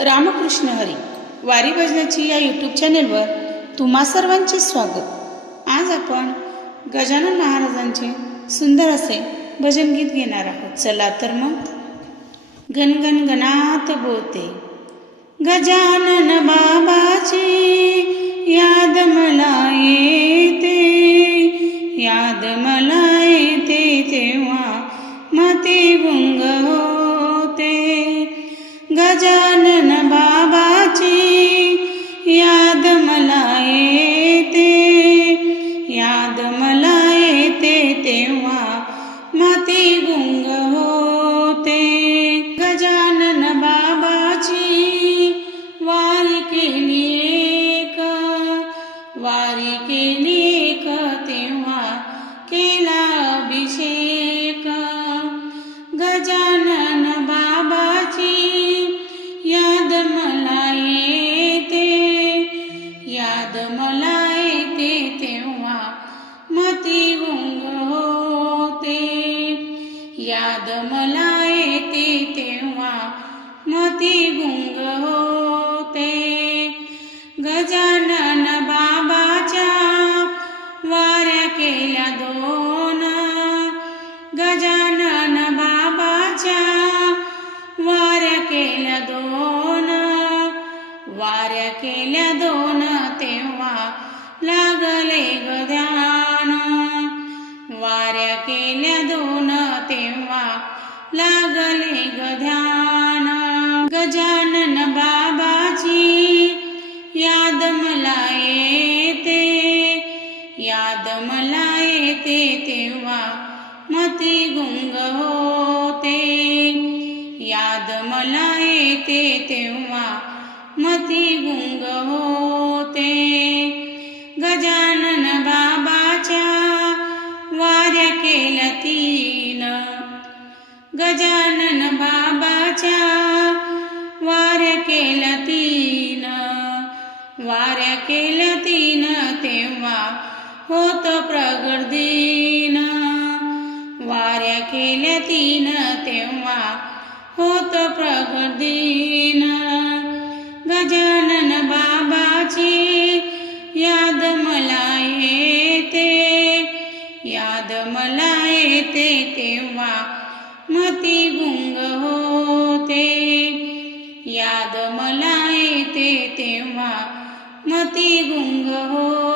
रामकृष्ण हरी वारी भजनाची या यूट्यूब चॅनेलवर तुम्हा सर्वांचे स्वागत. आज आपण गजानन महाराजांचे सुंदर असे भजन गीत घेणार आहोत. चला तर मग. घनघन गणात बोलते गजानन बाबाची याद मला वारी केली का तेव्हा केला अभिषेक। गजानन बाबाची याद मला येते याद मला येते तेव्हा मती गुंग होते याद मला येते तेव्हा मती गुंग होते। वाऱ्या केल्या दोन तेव्हा लागले ग ध्यान. वाऱ्या केल्या दोन तेव्हा लागले ग ध्यान. गजानन बाबाची याद मला येते. याद मला येते तेव्हा मती गुंग होते. याद मला येते तेव्हा मती गुंग होते. गजानन बाबाच्या वाऱ्या केल्या तीन. गजानन बाबाच्या वाऱ्या केल्या तीन. वाऱ्या केल्या तेव्हा मती गुंग होते? याद मला येते तेव्हा मती गुंग होते.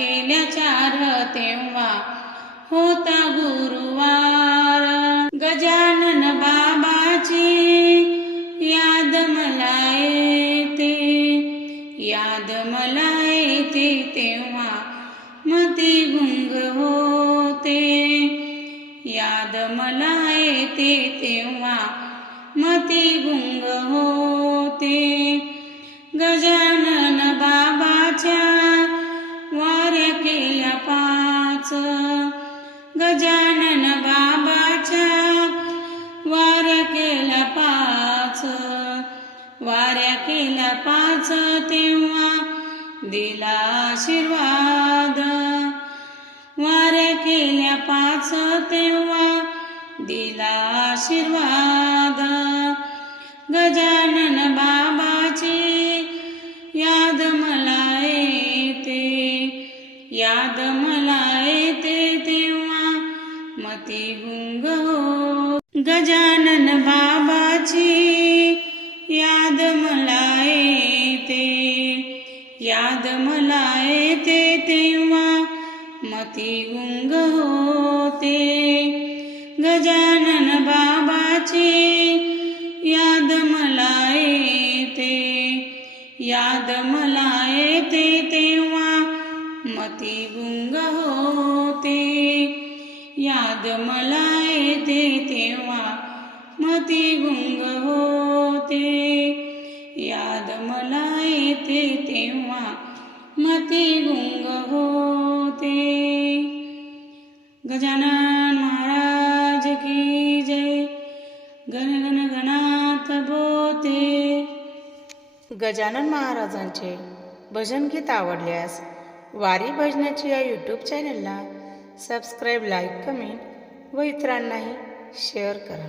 केल्या चार तेव्हा होता गुरुवार. गजानन बाबाची याद मला येते. याद मला येते तेव्हा मती गुंग होते. याद मला येते तेव्हा मती गुंग होते. वाऱ्या केल्या पाच तेव्हा दिला आशीर्वाद. वाऱ्या केल्या पाच तेव्हा दिला आशीर्वाद. गजानन बाबाची याद मला येते याद मला येते तेव्हा मती गुंग हो. गजानन बाबा मती गुंग होते. गजानन बाबाचे याद मला येते. याद मला येते तेव्हा मती गुंग होते. याद मला येते तेव्हा मती गुंग होते. याद मला येते तेव्हा मती गुंग होते गजानन महाराज की जय। गण गण गणात बोते। गजानन महाराजांचे भजन गीत आवडल्यास वारी भजनाची या यूट्यूब चॅनलला सबस्क्राईब लाईक कमेंट व इतरांनाही शेअर करा.